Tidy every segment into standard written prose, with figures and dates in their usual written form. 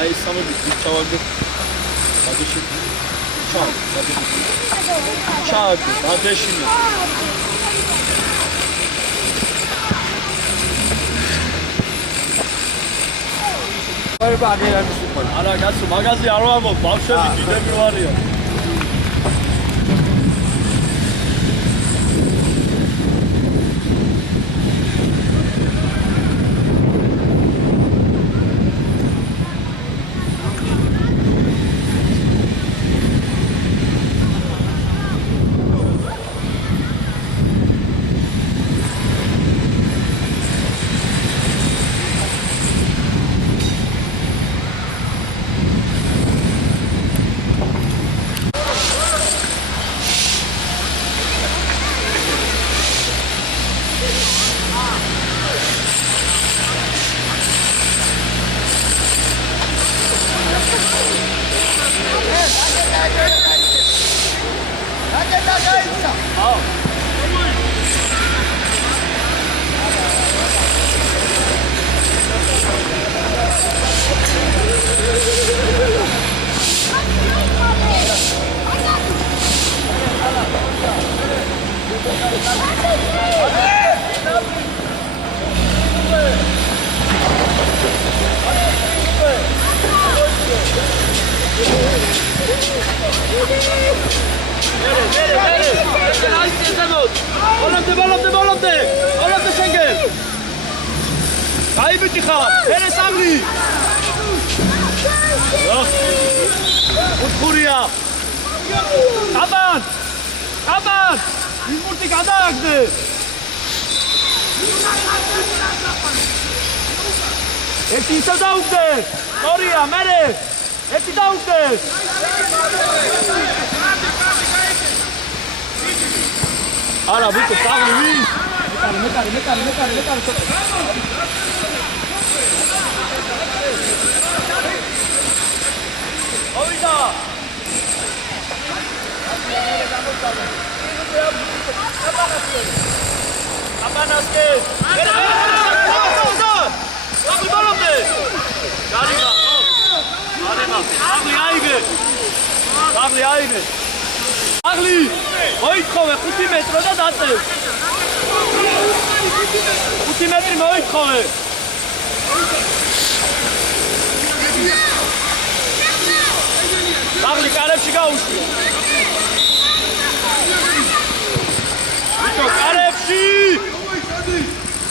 Aí sama bitti. Çavaldı. Ateşi. Çal. Çal. Ateşini. Böyle bir abiye vermiştik bana. Ara gelsin. Magazi araba mı? Bakşa bir gidemi var ya. Volante Schengen! Aí, bitte, Enes Amri! Und Furia! Aman! Aman! İzmir'deki adaklı! Eti ise davukte! Oraya, mere! Eti davukte! Ara, bitte, sag mir! Metare. basket. Agli bolomde. Garima. Agli aige. Agli aige. Agli. Moitkove 5 მეტრო და დაწევ. 5 მეტრი მოიtkove. Agli კარებში გაუშვია. კარებში!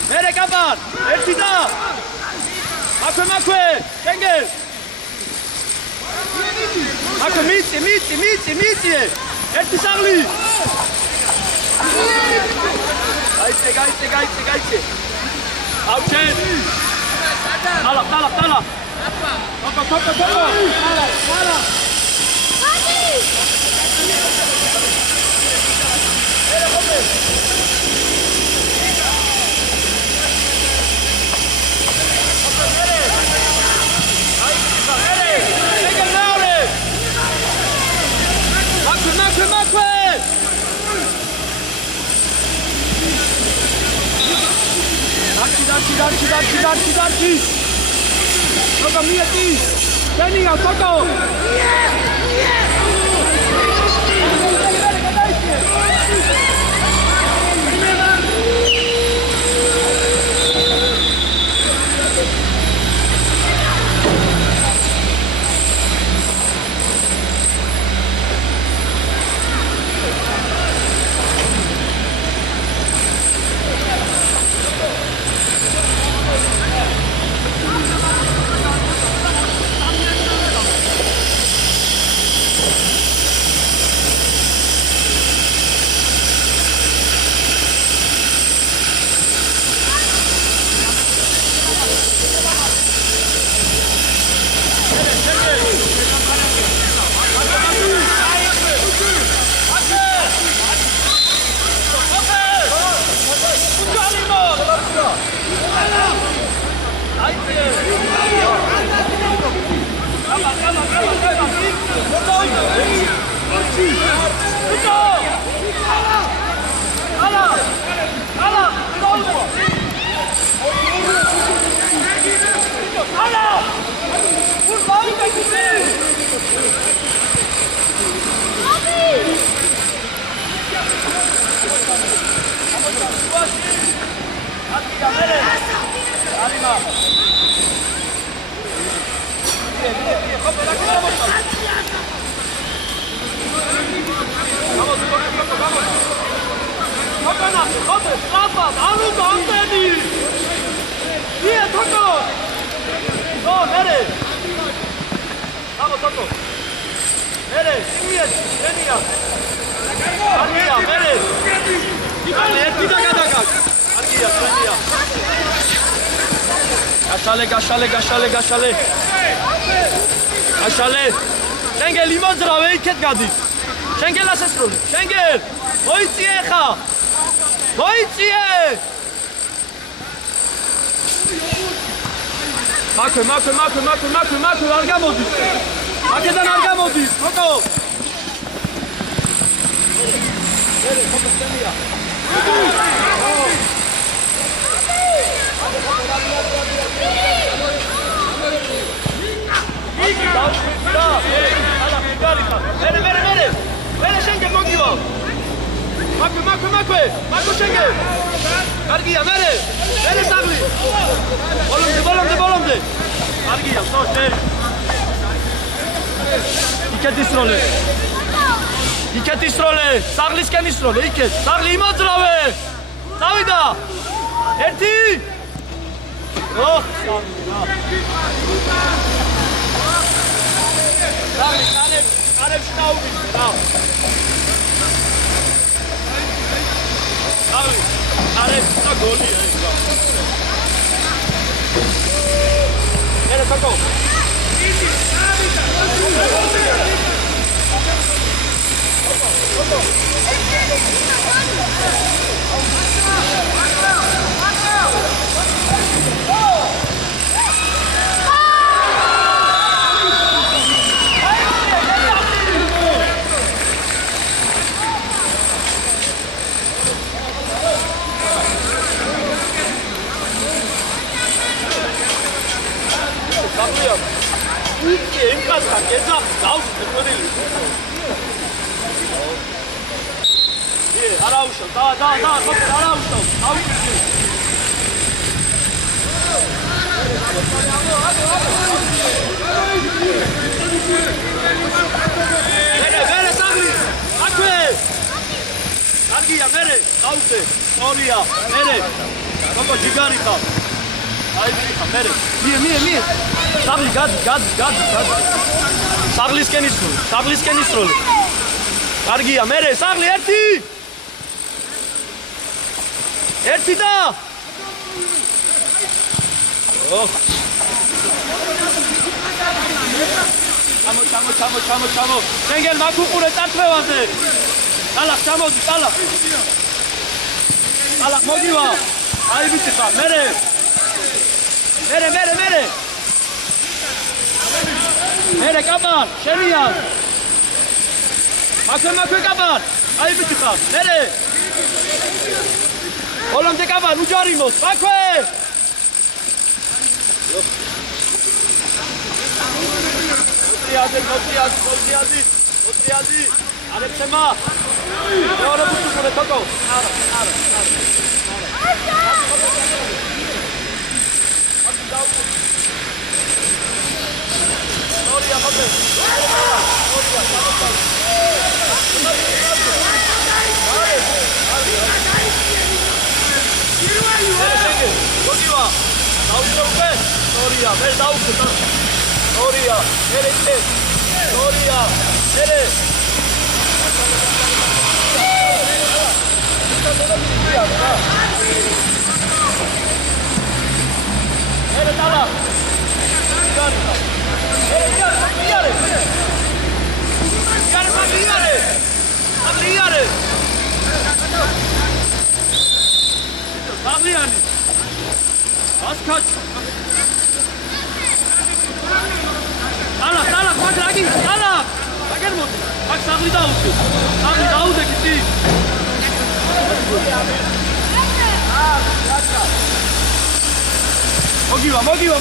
მერე კაპარ! ერთი და! აქვე! შენგელ! აქვე მიწი! ერთი საღლი! გაიცე! აუჩე! ტალა! თოკო! ტალა! Darci! Toca mia aqui! Teninha, toca! Gashale. Shengel imozrave iket gaდის. Shengel ასესროლე. Shengel. მოიწიე ხა. მოიწიე. მაქვე არ გამოდის. აქედან არ გამოდის. თოკო. ერე თოკო წემია. Mene Shengel mogiva. Makwe Shengel. Kargia, mene sagli. Bolomde. Kargia, so schnell. Iket isrole. Saglisken isrole, iket. Sagli imozrave. Davida. Erti. Oh, Arabs now. Arabs na gol ही है इसका. मेरे पको. იმ კაცთან კეცა დავუშვე მოდილი. არა უშავ, და, ხოთი არა უშავ. დავუშვი. მერე საღლი. აქვე. კარგია, მერე, დავუშვე. სწორია, მერე. როგორ ჯიგარი ხარ? აი ხა მერე. მie. საღლი გადი. საღლისკენ ისროლე. კარგია, მერე, საღლი ერთი და ჩამო. შენგენ მაგ უყურე წარწმევაზე. ალახ ჩამოდი, ალახ მოგივა. აი ვიცი ხა, მერე. მერე კაბან, შენია. აქვე კაბან. აი ვიცი ხა, მერე. ოლამდე კაბან უჯარიმოს, აქვე. მოწიაზი. არებცემა. მეორე ბუთუყურე თოკო. არა. Sorry, ხოთე.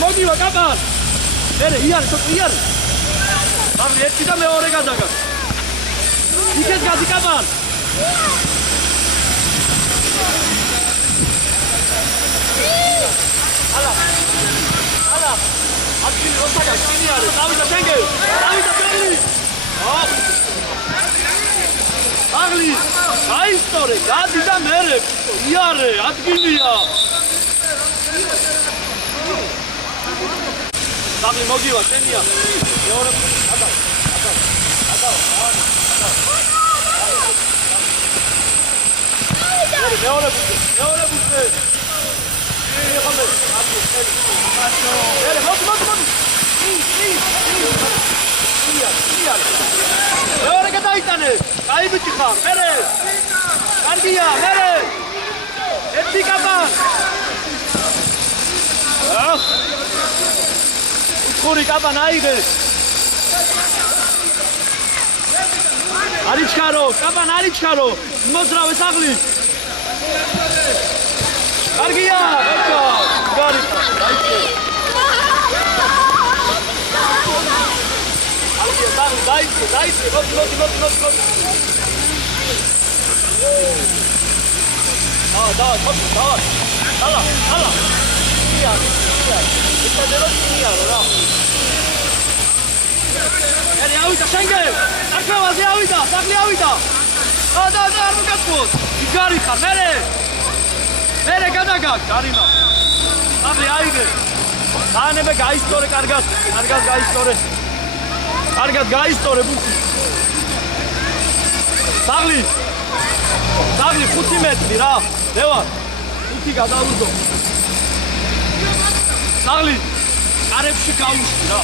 მოგივა კაბან. მერე იარე. აღი ერთი და მეორე გადაგა. იქეთ გადი კაბან. ალა. აკილი როსაგა შენი არის. დავიდა შენგე. აღლი. აისტორე, გადი და მერე. იარე, ადგილია. Sağlı mogiva, şeniya. Მეორე ატა. მეორე ბუთე. ხომე. მოდი. მეორე გადაიტანე. კაი ბიჭი ხარ. მერე. კარგია, მერე. ერთი კაბა. ხური კაბა ნაიღე. არიჩქარო, კაბან არიჩქარო. მოძრავე საღლი. კარგია, ბეჭო. გარი. დაიწყე. მოდი. დავარ. ალა. ია. რა. ერი ავიდა შენგე. აკრავაზე ავიდა, საღლი ავიდა. და არ მოგაწყვოთ. იგარი ხარ, მერე გადაგა, კარინა. საღლი აიღე. ხანებე გაისტორე კარგად გაისტორე. კარგად გაისტორე ბუთი. საღლი 5 მეტრი რა. დევარ. 5 გადავუძო. საღლი კარებში გაუშვი რა.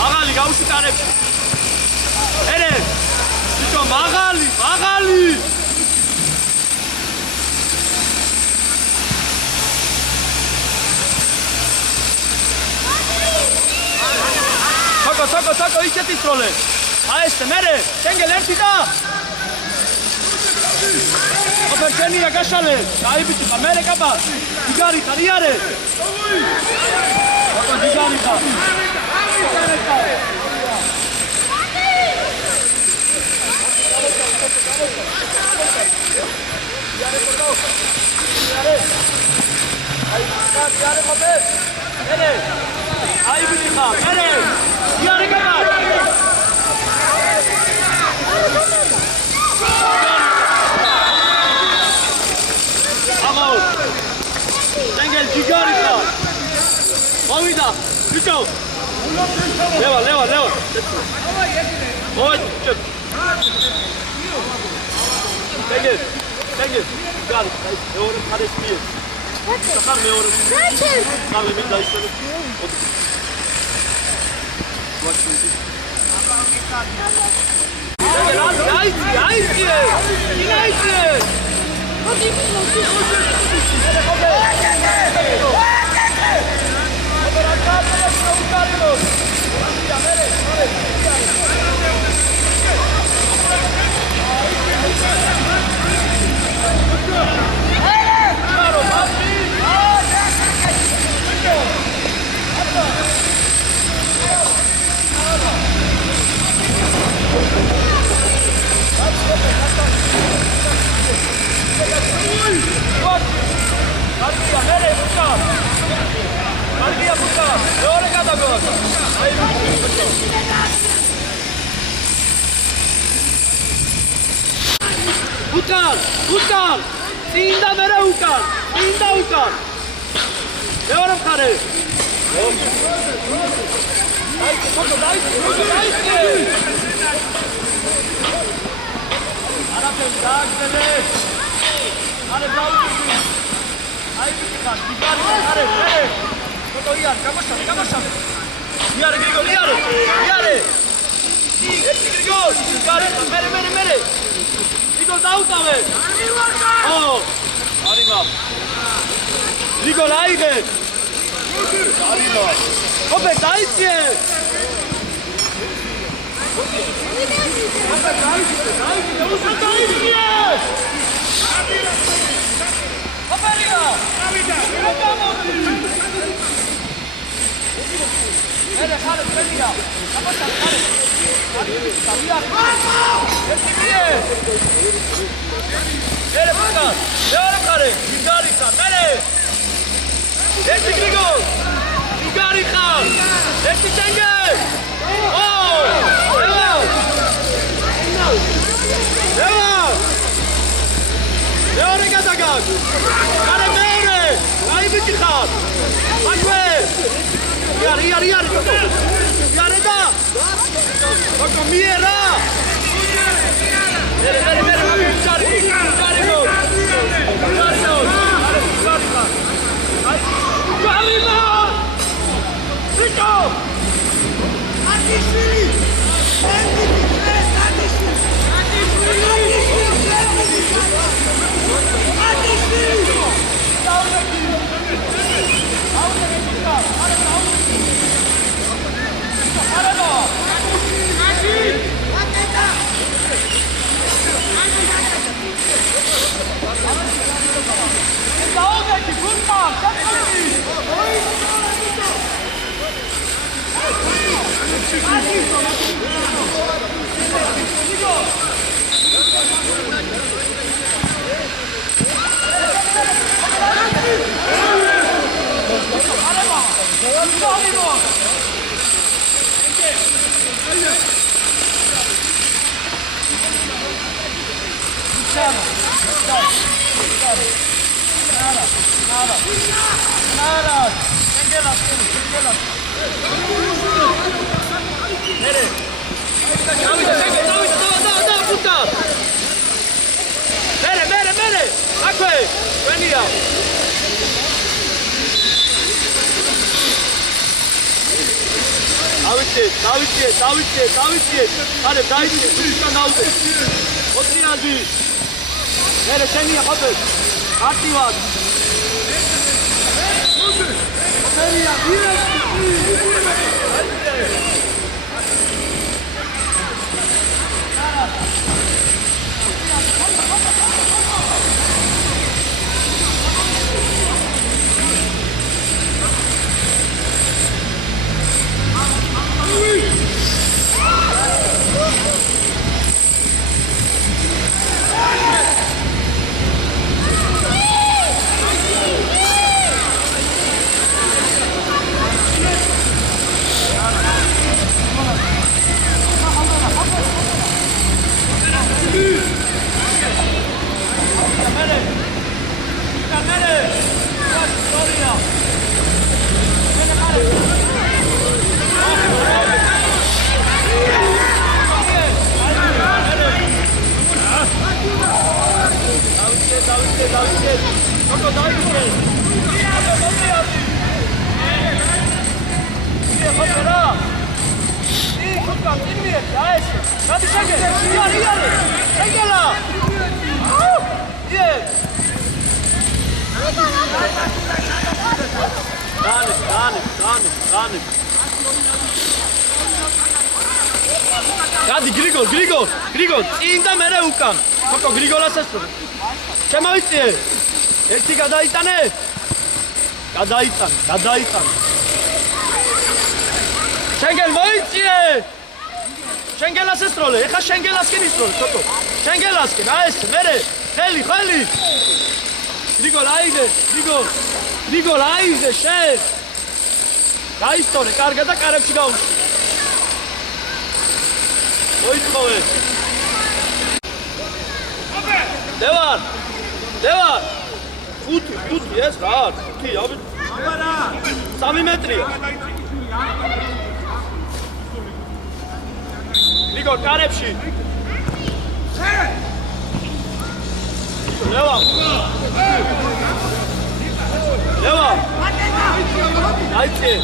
მაღალი გაუშვი კარებში. ერე ბიჭო მაღალი. თოკო ისეთი სროლე. აი ეს მერე შენგელ ერთი და Ape Şeniye kaşale. Ayıbıcı kamera kapa. Digari tariyare. Baba digari ka. Ayıbıcı ka. Nere? Digari kapa. Engel gigarita. Movida. Lucho. Leva. Oi, çık. Engel. Gel. Meorum karışmıyor. Sakar meorum. Sarı bir daha istedim. Bak şimdi. Haydi. Ukan! Sinda mere ukan! Meorum kare! Arap'ın daha güzel. Hadi bravo. Haydi çıkar. Hadi. Toto iyar. Kamoşam. Iyar Grigol. Grigol. Mere. Grigol dautame. Oh. Arriva. Grigol aige. Arriva. Hoppe dajcie. Mere. Acque. Venía. Davicie. Hadi Davicie. Uçtan aldı. Otri aldı. Mere seni yapalım. Arti var. Seriya. Gadi, Grigol, წინდა მერე უკან. ხოთო გრიგოლას ესწრო. შემოიწიე. ერთი გადაიტანე. გადაიტან. შენგელ მოიწიე. შენგელას ესწროლე. ეხა შენგელასკენ ისწროლე, ხოთო. შენგელასკენ, აი ეს მერე. ხელი. გრიგოლ აიზე შენ. გაისტორე, კარგად და კარებში გაუშვი. მოიწოვე. დევარ. 5 ეს რა? 5 აბა. 3 მეტრია. გრიგოლ კარებში. დევარ. დაიწე.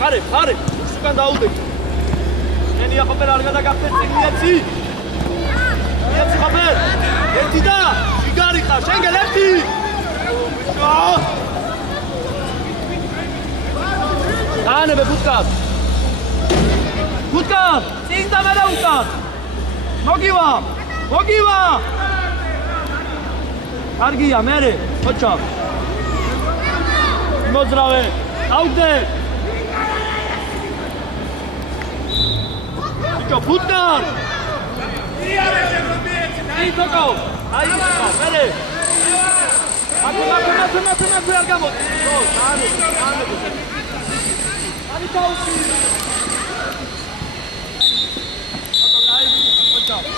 ხარე, უკან დაუდეკ. შენი ახლა არ გადაგახდეთ ცილიაცი. ცილიაცი ხაბერ. ერთი და იგარი ხარ, შენგელ ერთი. დაანებე ბუტკარ, წინ და მერე უკან. მოგივა. კარგია, მერე, ხოჩა. მოძრავე, აუდე. Putkan! Ei, tocou! Aí, pera aí! Atena, fui argamo! Aí, tchau! Tchau!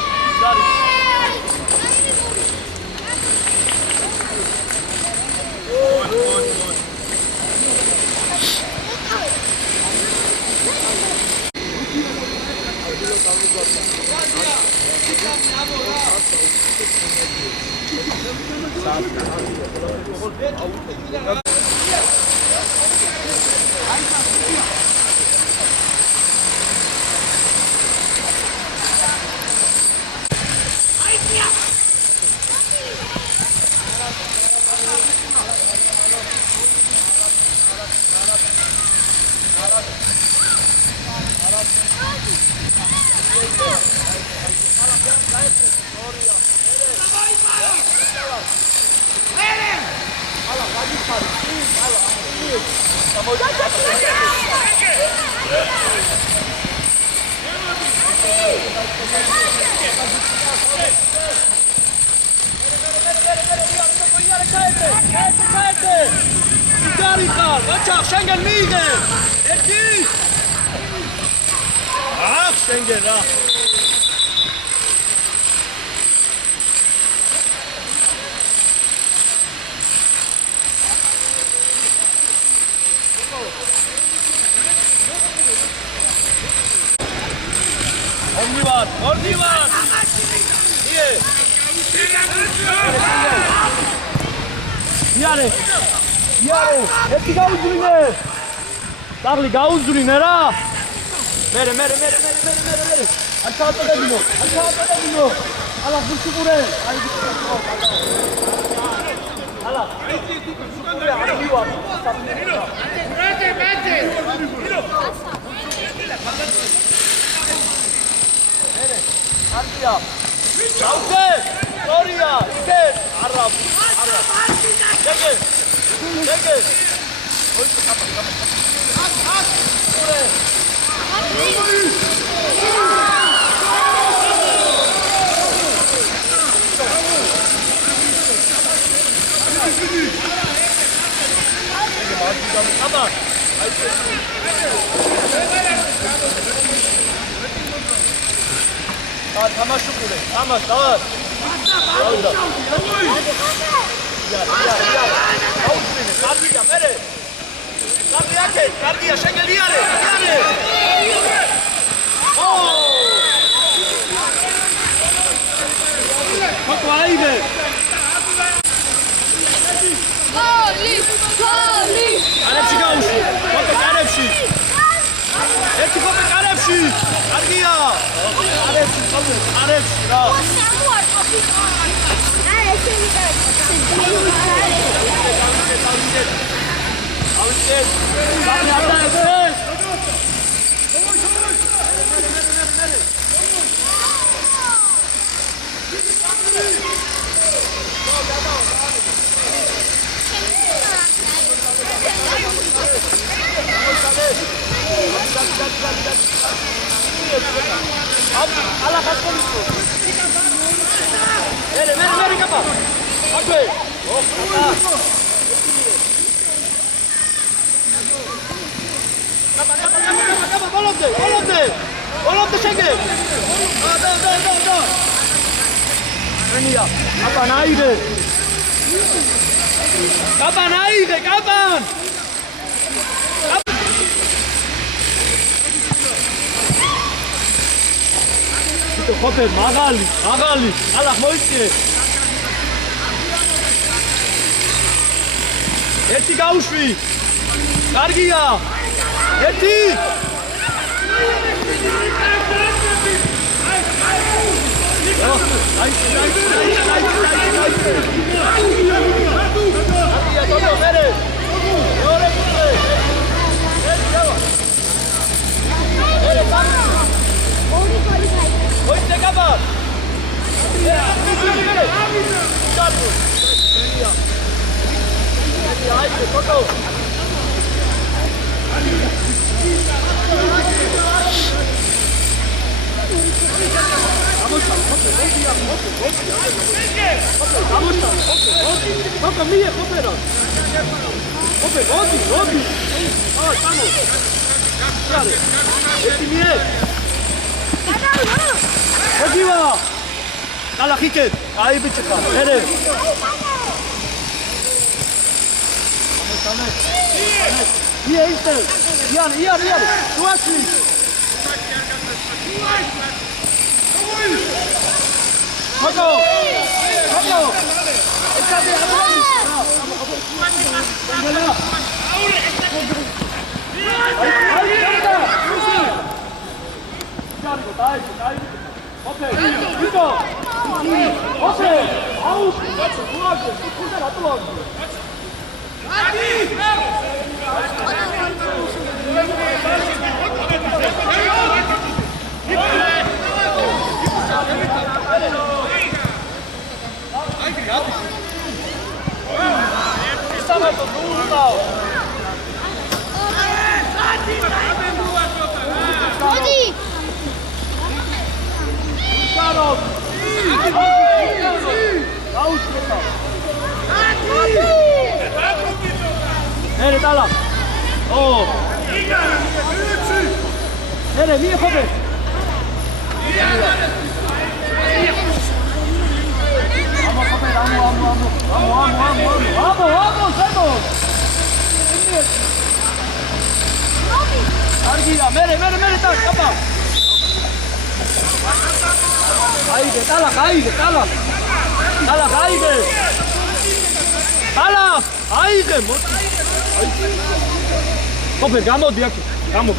Schengen miege! Erki! Ach, Schengen, ja. Ordivan! Hier! Yare! Erki gauzurine! Dagli gauzurine ra! Mere! Aşağıda da bino! Allah buçukure! Allah! Ardia! Çavse! Soria! İket! Arap! Çekil! At! Buraya! Tamam. Tamam şu kule. Tamam. Kardiya, Schengen Liare! Oh! Komm rein! Goli! კარგია. არებს რა. Volante Schengen! Da! Venia, Kapanaide! Kapan! Bitte Hoppe, Magali, Allah moiție! Ერთი გაუშვი! კარგია! ერთი! Καλά χίκετ, αήπητσικα, έρε. Hier ist er. Hier. Du hast mich. Komm. Ich kann dir Hele dala. Oh. Hele wie hobe. Vamos. Argia, mere tak, kapa. Haydi, tala. Haydi. Hope, gamodi aquí. Gamo.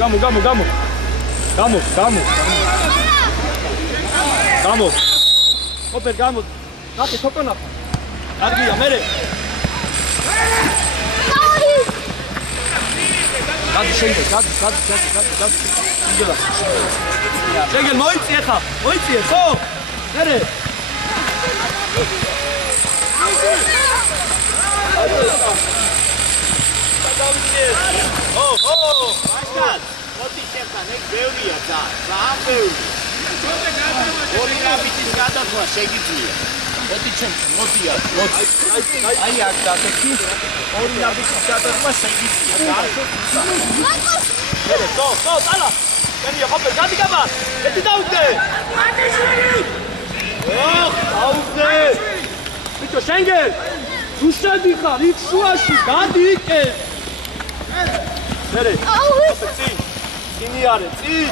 Hope, gamo. Nake chokona. Argia, mere. Gadi Schengen. Schengen, moitzie ხა. ხო? მერე. Başkan, მოდი შეხან, ეგ ბევრია და ბევრი. ორი რაბიტის გადასვლა შეგიძლია. მოდი. აი აქ დაგეთი. ორი რაბიტის გადასვლა შეგიძლია. ხო, წალა. კენია ხოპე, გადიგაბა. ერთი დაუგდე. აუგდე. ბიჭო, შენგენ. უშედი ხარ, იქ შუაში, გადი იქე. მერე. წინ. წინი არე, წინ.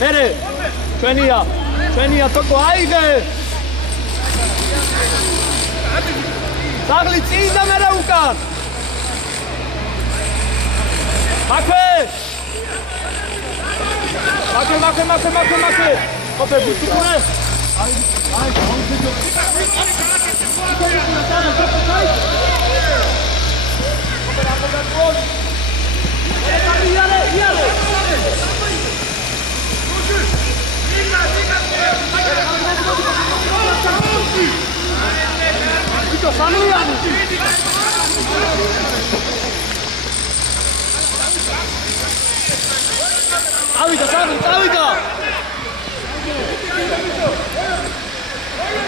მერე ჩვენია თოკო აიღე საღლი წინ და მერე უკან მაქე ყოფე ბუთუკურე წავიდა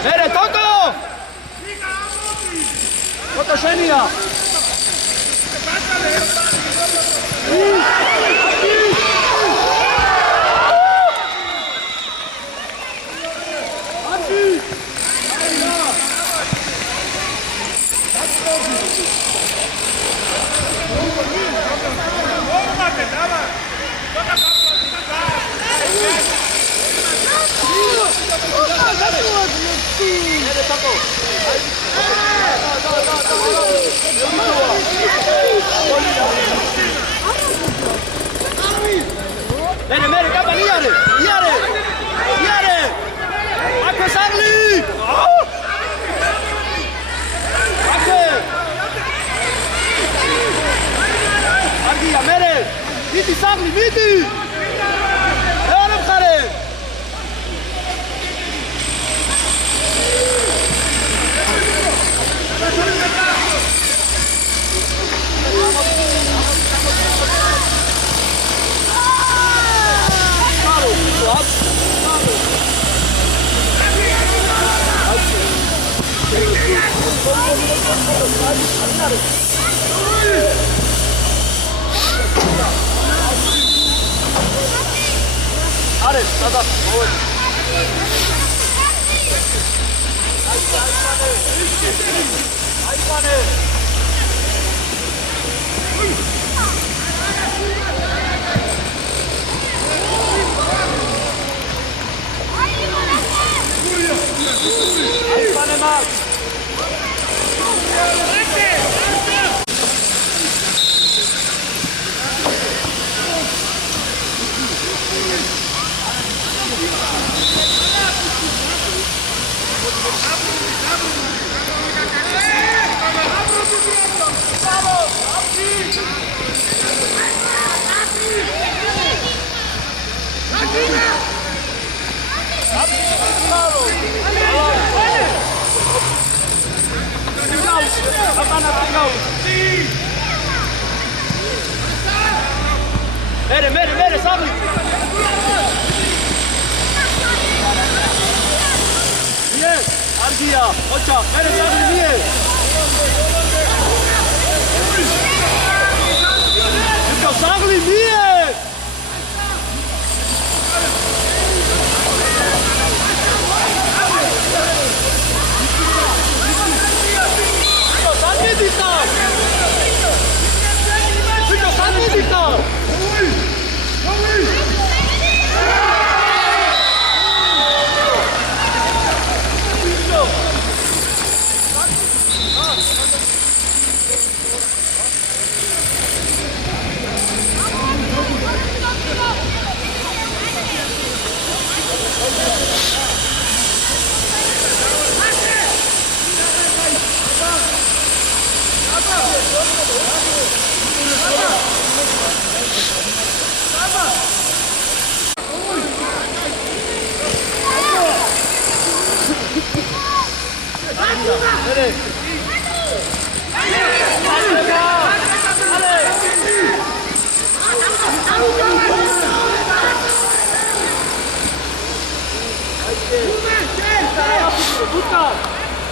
მერე თოკო შენია მერე კაბა იარე აკე საღლი აგია მერე მიდი საღლი მიდი ეორე მხარე Are, sada, over. Aypane. Aypane mak. Mere, sabe? Yes, Argia, ocha, mere sabe bien. Então sabe bien.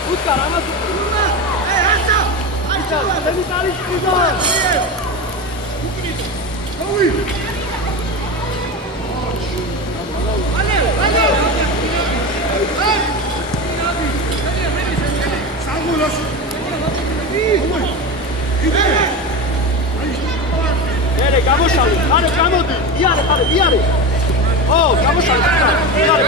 Buscar, ama მერე გამოშალე, ხარე გამოდი, იარე, ხარე, იარე. ო, გამოშალე, იარე.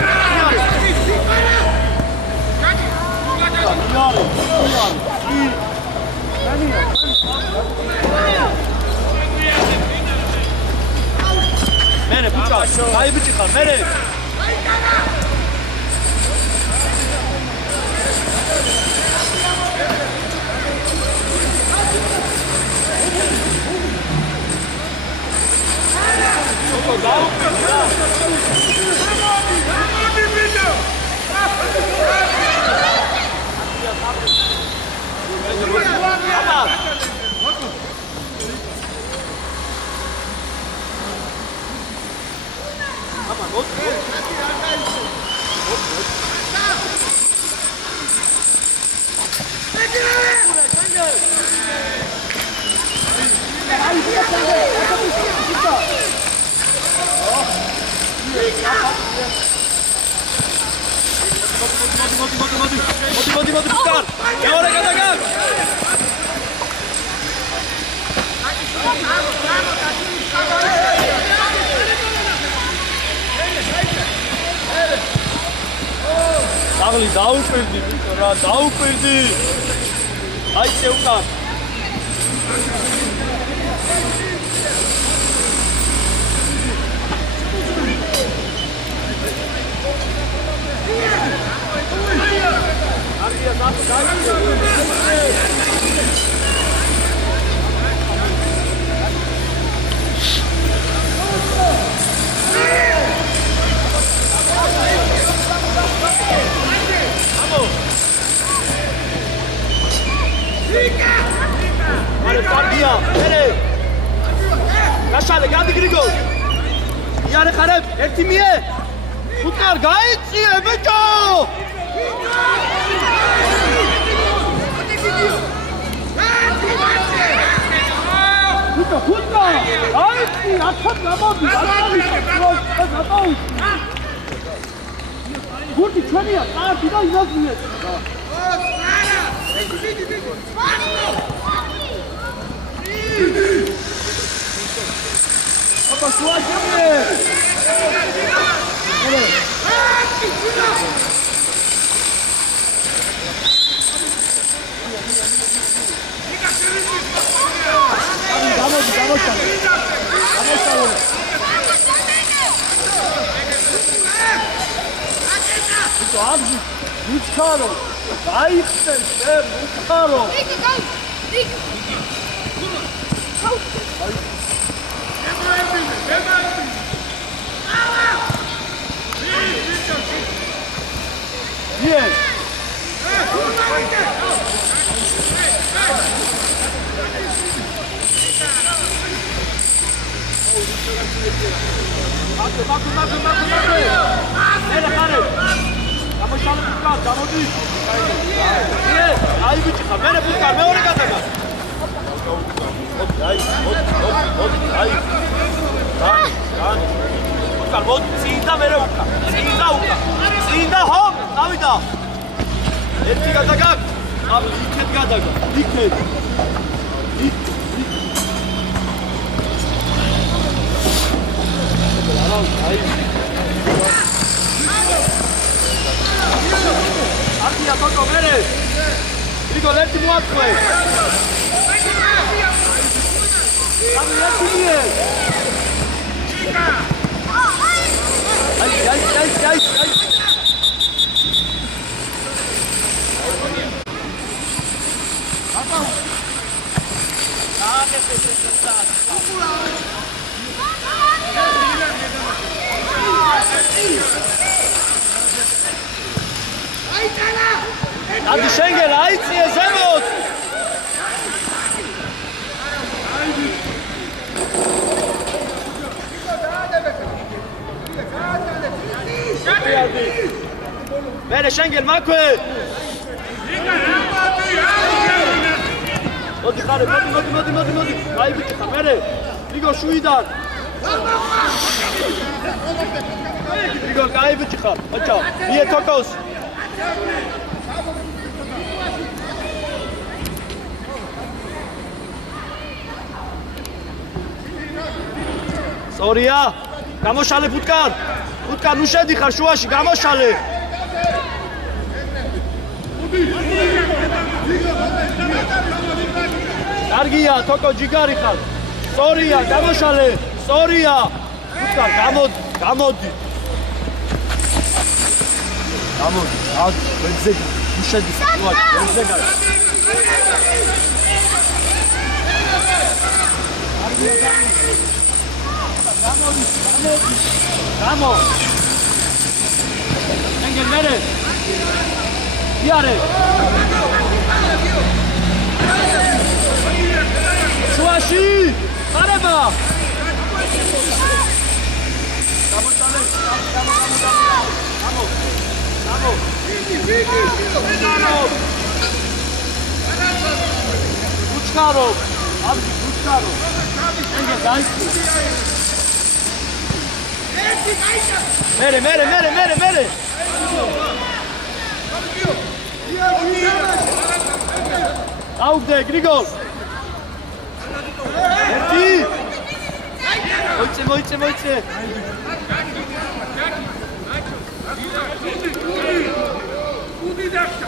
მერე ბუჭა, დაიბიჭი ხარ, მერე. მოდი ბუტარ მეორე გადაგაკ საღლი დაუკვირდი რა დაუკვირდი აი შევკარ Ardia sapo Vale, Ardia, bere. Gashale, gadi Grigol. Iare Khareb, erti mie. Xutqar gaitsie, bicho. Xutqa, gaitsi, atat gamodi, atali. Gurdi ჩვენია, წარდი და იმაგინეთ. Apa suajanya? Mucharo, daifte, mucharo. Yes. Aquí a Toto Pérez. Digo, let's move up, güey. Ay. Adi Schengel, aizie, zevot! Bene, Schengel, Makwe! Modi, Kare, modi. Ai, bitte, bene. Ligo, Shuidan. Ligo, ai, bitte, ciao. Hier, Tokos. სწორია. გამოშალე ფუტკარ. ფუტკარ ნუ შედიხარ შუაში, გამოშალე. კარგია, თოკო ჯიგარი ხარ. სწორია, გამოშალე. სწორია. ფუტკარ, გამოდი. გამოდი, ვეძე. ნუ შედიხარ შუაში, ვეძე გარ. Vamos! Engel, mere! Iare! Suashi! Areba! Vamos! Uçkaro! Abi, uçkaro! Engel, dai! Mere! Augde, Grigol! Erti! Moice! Udi dakika,